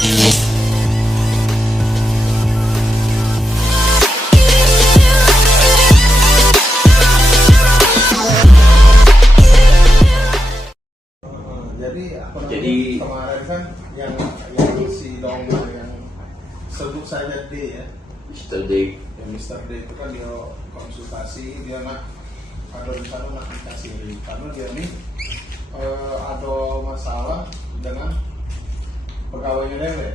Jadi kemarin kan yang si Dong yang sebut saja D ya, Mr. D. Ya, Mr. D itu kan dia konsultasi, dia nak ada rencana nak dikasih karena dia ini ada masalah dengan pegawainya dia.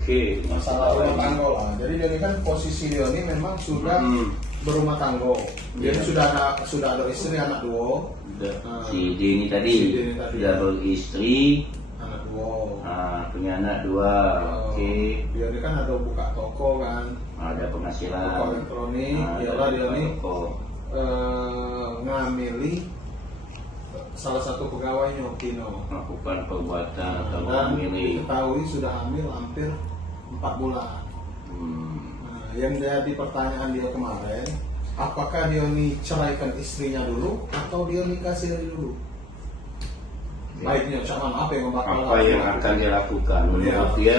Oke, Masalah rumah tangga lah. Jadi dia ini kan posisi dia ini memang sudah berumah tangga. Dia ini sudah ada istri, anak dua. Si D ini tadi sudah beristri, anak dua. Punya anak dua. Oke. Dia ini kan ada buka toko kan. Ada penghasilan. Toko elektronik. Ialah dia ini ngamili salah satu pegawainya Tino. Melakukan perbuatan atau Dan memilih. diketahui sudah hamil hampir 4 bulan. Nah, yang jadi pertanyaan dia kemarin, apakah dia ini ceraikan istrinya dulu atau dia nikah siri dulu? Baiknya, apa yang Apa yang akan dia lakukan? Menurut dia,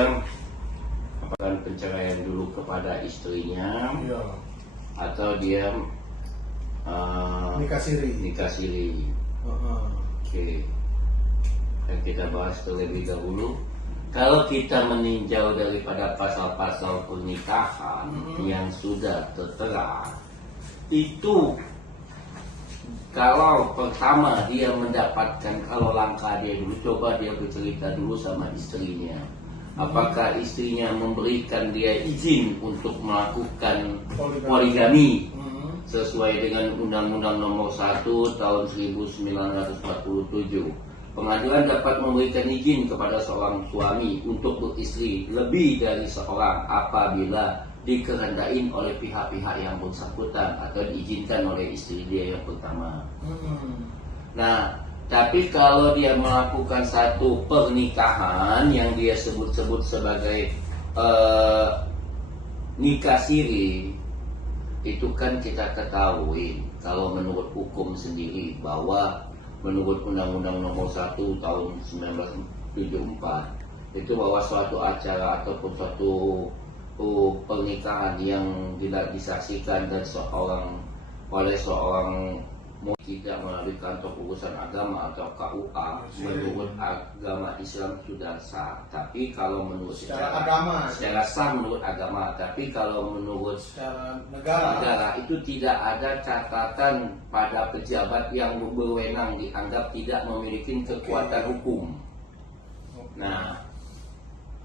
apakah penceraian dulu kepada istrinya, atau dia nikah siri? Nikah siri. Oke. Dan kita bahas terlebih dahulu. Kalau kita meninjau daripada pasal-pasal pernikahan yang sudah tertera, itu kalau pertama dia mendapatkan, kalau langkah dia dulu, coba dia bercerita dulu sama istrinya. Apakah istrinya memberikan dia izin untuk melakukan poligami sesuai dengan Undang-Undang Nomor 1 Tahun 1947. Pengadilan dapat memberikan izin kepada seorang suami untuk beristri lebih dari seorang apabila dikehendaki oleh pihak-pihak yang bersangkutan atau diizinkan oleh istri dia yang pertama. Nah, tapi kalau dia melakukan satu pernikahan yang dia sebut-sebut sebagai nikah siri, itu kan kita ketahui kalau menurut hukum sendiri bahwa menurut Undang-Undang Nomor 1 Tahun 1974 itu bahwa suatu acara ataupun suatu pernikahan yang tidak disaksikan dan oleh seorang tidak melalui kantor urusan agama atau KUA menurut agama Islam sudah sah. Tapi kalau menurut secara sah menurut agama, tapi kalau menurut secara negara itu tidak ada catatan pada pejabat yang berwenang dianggap tidak memiliki kekuatan hukum. Nah,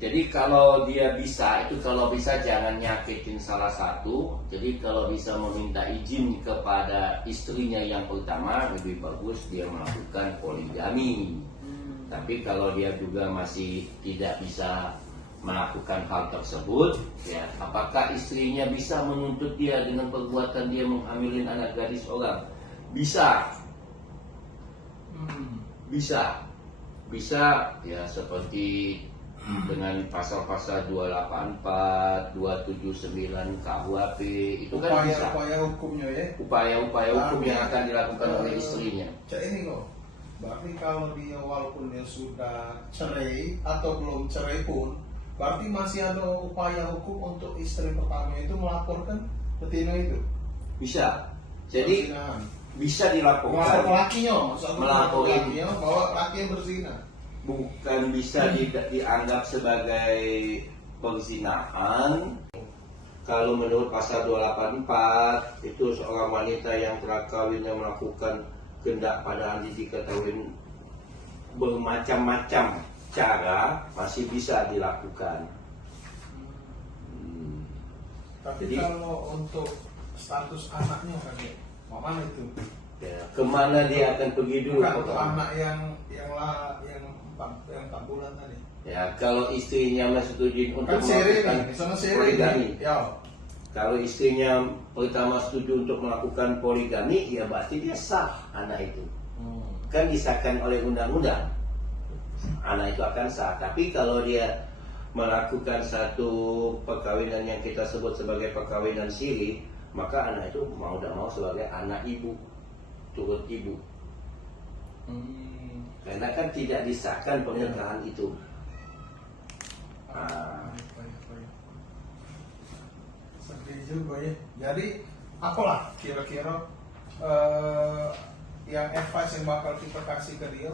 jadi kalau dia bisa, itu kalau bisa jangan nyakitin salah satu. Jadi kalau bisa meminta izin kepada istrinya yang pertama, lebih bagus dia melakukan poligami. Tapi kalau dia juga masih tidak bisa melakukan hal tersebut, ya, apakah istrinya bisa menuntut dia dengan perbuatan dia menghamilin anak gadis orang? Bisa. Bisa ya, seperti dengan pasal-pasal 284, 279 KUHP itu kan bisa. Upaya hukumnya ya. Upaya hukum yang akan dilakukan oleh istrinya. Cak ini kok. Berarti kalau dia walaupun dia sudah cerai atau belum cerai pun, berarti masih ada upaya hukum untuk istri pertama itu melaporkan betina itu. Bisa. Jadi bisa dilaporkan. Melaporkan bahwa laki yang berzina. Bukan bisa dianggap sebagai perzinahan. Kalau menurut pasal 284 itu seorang wanita yang telah kawin yang melakukan kehendak pada ahli diketahui bermacam-macam cara masih bisa dilakukan. Tapi jadi, kalau untuk status anaknya kan ya, mana itu? Ya, kemana dia akan pergi dulu? Bukan anak yang 4 bulan tadi. Ya, kalau istrinya menyetujui untuk melakukan poligami. Ya. Kalau istrinya pertama setuju untuk melakukan poligami, ya berarti dia sah anak itu. Kan disahkan oleh undang-undang. Anak itu akan sah. Tapi kalau dia melakukan satu perkawinan yang kita sebut sebagai perkawinan siri, maka anak itu mau tidak mau sebagai anak ibu, turut ibu. Karena kan tidak disahkan pernikahan itu. Sedih juga ya. Jadi apalah kira-kira yang advice yang bakal kita kasih ke dia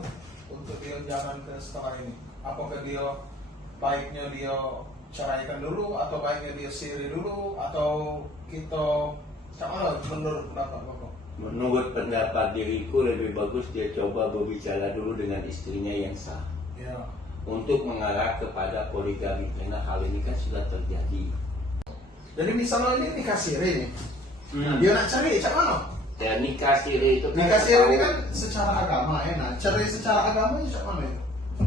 untuk dia jalan ke setelah ini? Apakah dia baiknya dia ceraikan dulu, atau baiknya dia siri dulu, atau kita mana menurut pendapat Bapak? Menurut pendapat diriku lebih bagus dia coba berbicara dulu dengan istrinya yang sah. Ya. Untuk mengarah kepada poligami, karena hal ini kan sudah terjadi. Jadi misalnya ini nikah siri nih, dia nak cerai, cak mana? Ya nikah siri itu Nikah siri ini kan secara agama ya, nah cerai secara agama itu cak mana itu?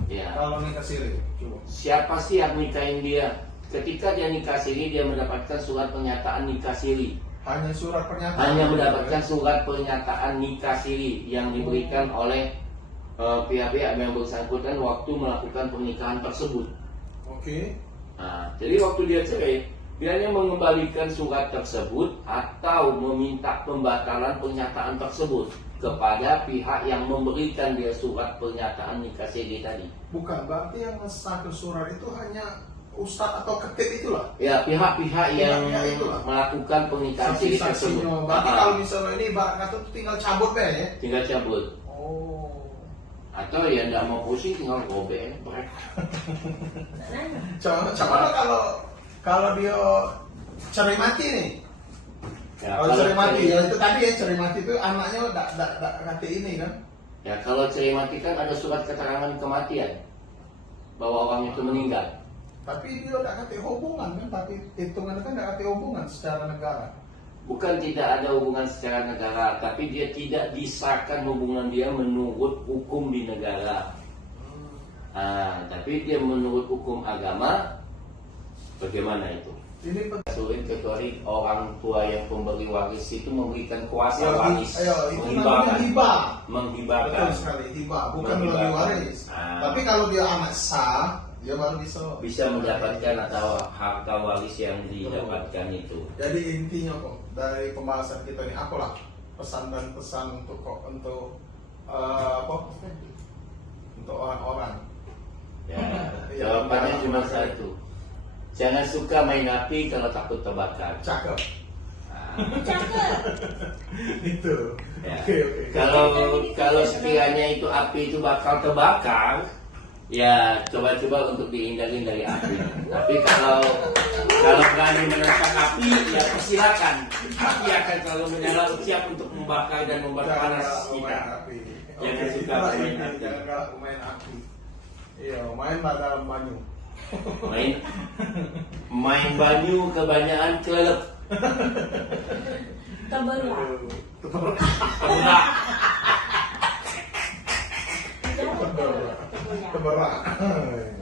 ya. Kalau nikah siri, coba. Siapa sih yang nikahin dia? Ketika dia nikah siri, dia mendapatkan surat pernyataan nikah siri. Hanya surat pernyataan. Hanya mendapatkan surat pernyataan nikah siri yang diberikan oleh pihak-pihak yang bersangkutan waktu melakukan pernikahan tersebut. Oke. Nah, jadi waktu dia cerai, dia hanya mengembalikan surat tersebut atau meminta pembatalan pernyataan tersebut kepada pihak yang memberikan dia surat pernyataan nikah siri tadi. Bukan, berarti yang satu surat itu hanya ustadz atau ketip itulah. Ya, pihak-pihak yang Pihak-pihak itulah. melakukan pernikahan siri tersebut. Saksi-saksinya. Berarti kalau misalnya ini ibarat kata tuh tinggal cabut be ya. Tinggal cabut. Oh. Atau ya nggak mau pusing tinggal robek. Coba kalau dia cerai mati nih. Ya, Kalau cerai mati, ya itu tadi ya, cerai mati itu anaknya tidak kata ini kan. Ya kalau cerai mati kan ada surat keterangan kematian bahwa orang itu meninggal. Tapi dia tidak kata hubungan kan, tapi hitungannya kan tidak kata hubungan secara negara. Bukan tidak ada hubungan secara negara, tapi dia tidak disahkan hubungan dia menurut hukum di negara. Nah, tapi dia menurut hukum agama, bagaimana itu? Ini penting. Sulit kecuali orang tua yang pemberi waris itu memberikan kuasa Ya, waris, itu namanya hibah. menghibahkan. Betul sekali, hibah, bukan Menghibahkan. lebih waris. Tapi kalau dia anak sah, dia baru bisa Mendapatkan atau harta waris yang didapatkan itu. Jadi intinya kok dari pembahasan kita ini apalah pesan dan pesan untuk apa? Untuk orang-orang. Ya, jawabannya cuma satu. Jangan suka main api kalau takut terbakar. Cakep. Nah, Itu. ya. Oke. Kalau sekiranya itu api itu bakal terbakar, ya coba-coba untuk dihindari dari api. Tapi kalau berani menahan api, ya persilakan. Api akan selalu menyala, siap untuk membakar dan membuat panas kita. Jangan suka main api. Jangan galak main api. Iya, mainlah dalam banyu. Main banyu kebanyakan kelelep. Keberat. Teberak. Keberat.